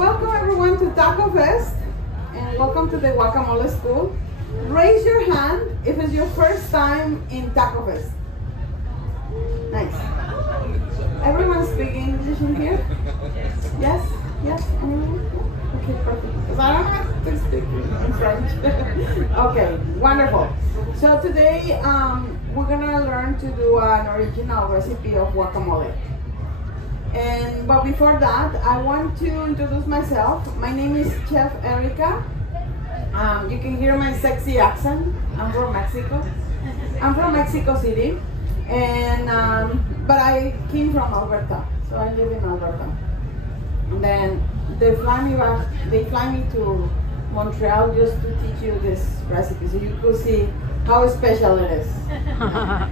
Welcome everyone to Taco Fest and welcome to the Guacamole School. Raise your hand if it's your first time in Taco Fest. Nice. Everyone speak English in here? Yes? Yes? Okay, perfect. Because I don't have to speak in French. Okay, wonderful. So today we're gonna learn to do an original recipe of guacamole. But before that, I want to introduce myself. My name is Chef Erika. You can hear my sexy accent. I'm from Mexico. I'm from Mexico City, and but I came from Alberta, so I live in Alberta. And then they fly me to Montreal just to teach you this recipe, so you could see how special it is. I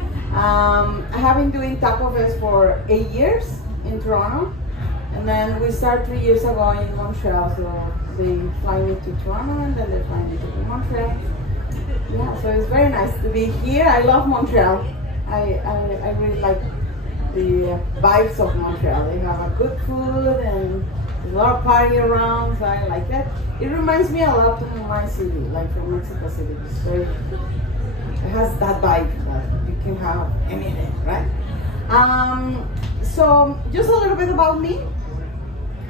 have been doing Taco Fest for 8 years in Toronto, and then we started 3 years ago in Montreal, so they fly me to Toronto and then they fly me to Montreal. Yeah, so it's very nice to be here. I love Montreal. I really like the vibes of Montreal. They have a good food and there's a lot of party around, so I like it. It reminds me a lot of my city, like from Mexico City. So it has that vibe that you can have anything, right? So just a little bit about me.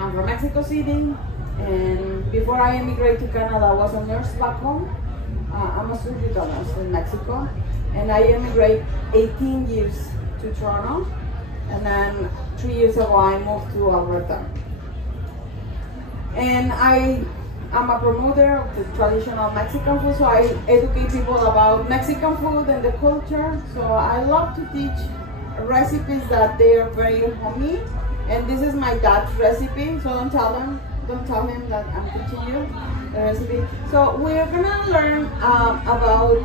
I'm from Mexico City, and before I immigrated to Canada, I was a nurse back home. I'm a surgical nurse in Mexico, and I immigrated 18 years to Toronto, and then 3 years ago I moved to Alberta. And I'm a promoter of the traditional Mexican food, so I educate people about Mexican food and the culture. So I love to teach recipes that they are very homey, and this is my dad's recipe, so don't tell him that I'm teaching you the recipe. So we're gonna learn about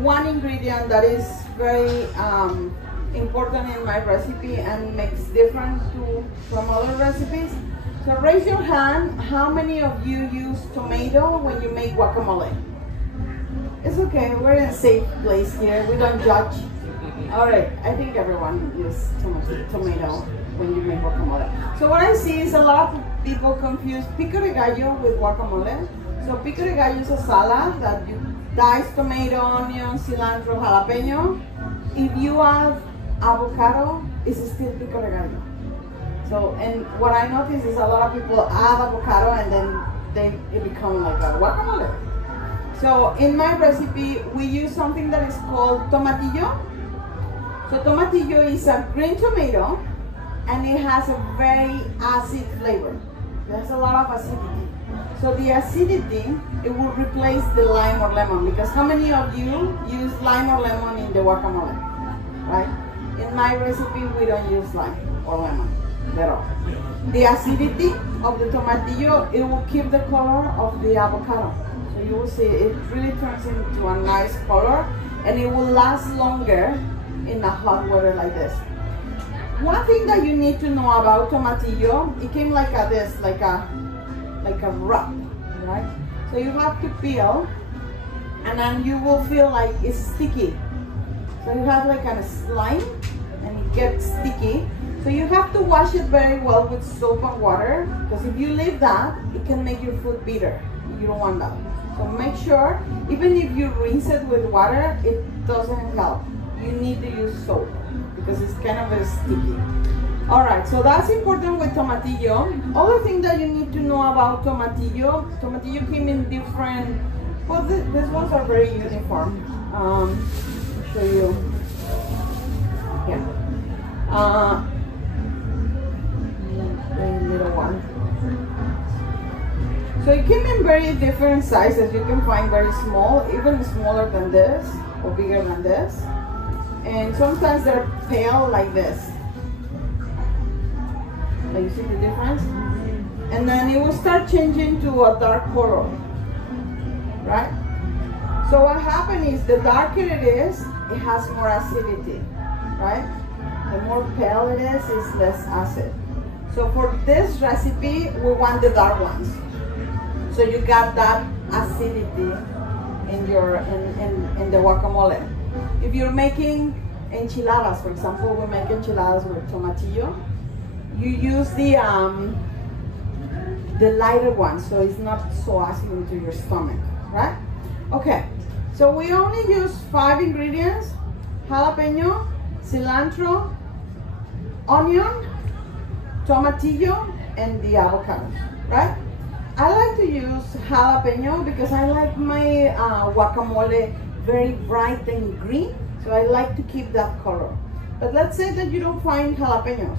one ingredient that is very important in my recipe and makes different from other recipes. So raise your hand, how many of you use tomato when you make guacamole? It's okay, we're in a safe place here, we don't judge. All right, I think everyone uses tomato when you make guacamole. So what I see is a lot of people confuse pico de gallo with guacamole. So pico de gallo is a salad that you dice tomato, onion, cilantro, jalapeno. If you add avocado, it's still pico de gallo. So, and what I notice is a lot of people add avocado and then it becomes like a guacamole. So in my recipe, we use something that is called tomatillo. So tomatillo is a green tomato, and it has a very acid flavor. There's a lot of acidity. So the acidity, it will replace the lime or lemon, because how many of you use lime or lemon in the guacamole, right? In my recipe, we don't use lime or lemon at all. The acidity of the tomatillo, it will keep the color of the avocado. So you will see it really turns into a nice color, and it will last longer in a hot water like this. One thing that you need to know about tomatillo, it came like this, like a wrap, right? So you have to peel, and then you will feel like it's sticky. So you have like a slime, and it gets sticky. So you have to wash it very well with soap and water, because if you leave that, it can make your food bitter. You don't want that. So make sure, even if you rinse it with water, it doesn't help. You need to use soap because it's kind of very sticky. All right, so that's important with tomatillo. Other thing that you need to know about tomatillo came in different, well, these ones are very uniform. I'll show you here. The little one. So it came in very different sizes. You can find very small, even smaller than this, or bigger than this. And sometimes they're pale like this. Like, you see the difference? And then it will start changing to a dark color, right? So what happens is the darker it is, it has more acidity, right? The more pale it is, it's less acid. So for this recipe, we want the dark ones. So you got that acidity in your in the guacamole. If you're making enchiladas, for example, we make enchiladas with tomatillo. You use the the lighter one, so it's not so acid into your stomach, right? Okay, so we only use 5 ingredients: jalapeno, cilantro, onion, tomatillo, and the avocado, right? I like to use jalapeno because I like my guacamole very bright and green, so I like to keep that color. But let's say that you don't find jalapenos.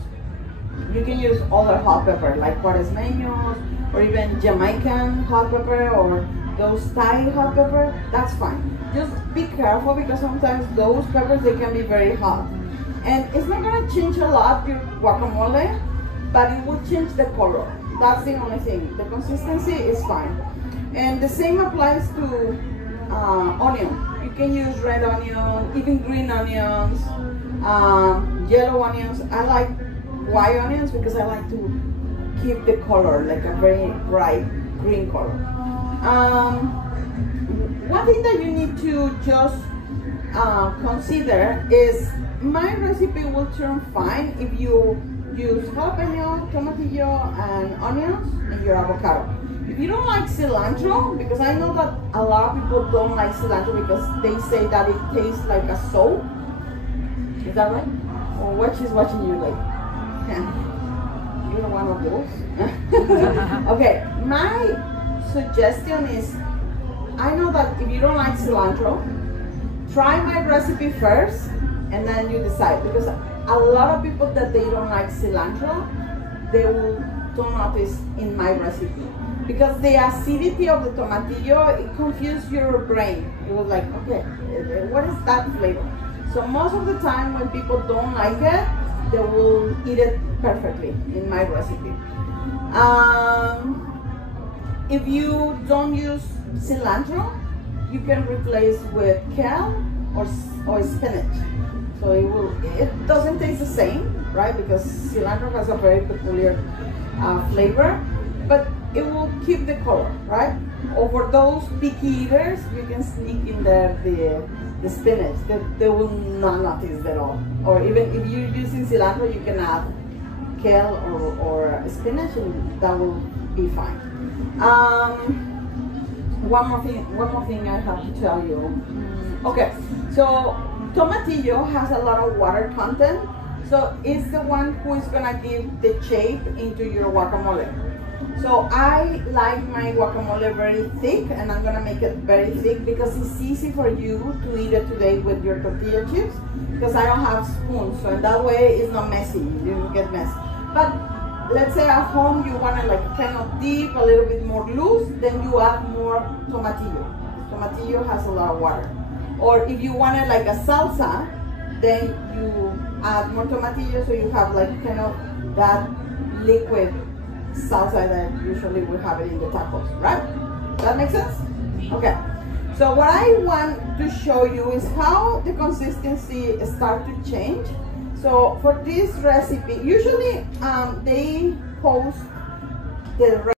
You can use other hot pepper like cuaresmeños or even Jamaican hot pepper or those Thai hot pepper. That's fine. Just be careful because sometimes those peppers, they can be very hot. And it's not gonna change a lot your guacamole, but it will change the color. That's the only thing. The consistency is fine. And the same applies to onion. You can use red onion, even green onions, yellow onions. I like white onions because I like to keep the color, like a very bright green color. One thing that you need to just consider is my recipe will turn fine if you use jalapeno, tomatillo, and onions in your avocado. If you don't like cilantro, because I know that a lot of people don't like cilantro because they say that it tastes like a soap. Is that right? Or what is watching you like? You're one of those. Okay, my suggestion is, I know that if you don't like cilantro, try my recipe first and then you decide, because a lot of people that they don't like cilantro, they don't notice in my recipe because the acidity of the tomatillo, it confused your brain. It was like, okay, what is that flavor? So most of the time when people don't like it, they will eat it perfectly in my recipe. If you don't use cilantro, you can replace with kale or spinach. So it doesn't taste the same, right? Because cilantro has a very peculiar flavor, but it will keep the color, right? Or for those picky eaters, you can sneak in there the spinach. They will not notice at all. Or even if you're using cilantro, you can add kale or spinach, and that will be fine. One more thing I have to tell you. Okay, so tomatillo has a lot of water content, so it's the one who is gonna give the shape into your guacamole. So I like my guacamole very thick, and I'm gonna make it very thick because it's easy for you to eat it today with your tortilla chips, because I don't have spoons, so in that way it's not messy, you don't get messy. But let's say at home you want to like kind of deep, a little bit more loose, then you add more tomatillo. Tomatillo has a lot of water. Or if you want it like a salsa, then you add more tomatillo, so you have like kind of that liquid salsa that usually we have it in the tacos, right? That makes sense? Okay. So what I want to show you is how the consistency starts to change. So for this recipe, usually they post the